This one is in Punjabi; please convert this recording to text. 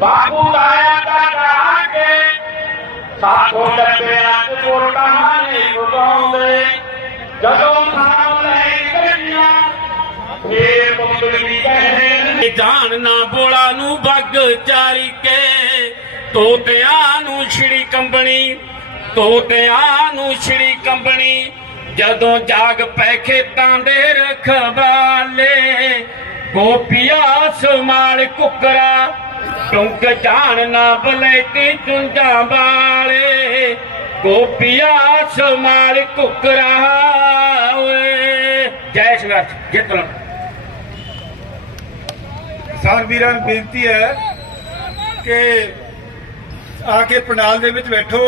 बाबू आया ਸਾਥੋਂ ਡੱਬਿਆਂ ਚ ਚੋਟਾਂ ਨੇ ਗੁਗਾਉਂਦੇ ਜਦੋਂ ਸਾਹਮਣੇ ਗੱਡੀਆਂ ਫੇਰ ਬੰਬਲ ਕਹਿੰਦੇ ਜਾਣ ਨਾ ਬੋਲਾ ਨੂੰ ਬੱਗ ਚਾਰੀ ਕੇ। ਤੋਤਿਆਂ ਨੂੰ ਛਿੜੀ ਕੰਬਣੀ, ਤੋਤਿਆਂ ਨੂੰ ਛਿੜੀ ਕੰਬਣੀ। ਜਦੋਂ ਜਾਗ ਪੈ ਖੇਤਾਂ ਦੇ ਰਖਵਾਲੇ, ਗੋਪੀਆ ਸਮਾਲ ਕੁਕਰਾ ਟੁੰਕ ਜਾਣ ਨਾ ਬਲੇਤੀ ਚੁੰਝਾਂ ਵਾਲੇ। ਗੋਪੀਆ ਸਮਾਲ ਕੁਕਰਾ ਓਏ। ਜੈ ਸ਼੍ਰੀ ਰਾਮ ਜਿੱਤ ਲਓ ਕਿਸਾਨ ਵੀਰਾਂ ਨੂੰ ਬੇਨਤੀ ਹੈ ਕਿ ਆ ਕੇ ਪੰਡਾਲ ਦੇ ਵਿੱਚ ਬੈਠੋ।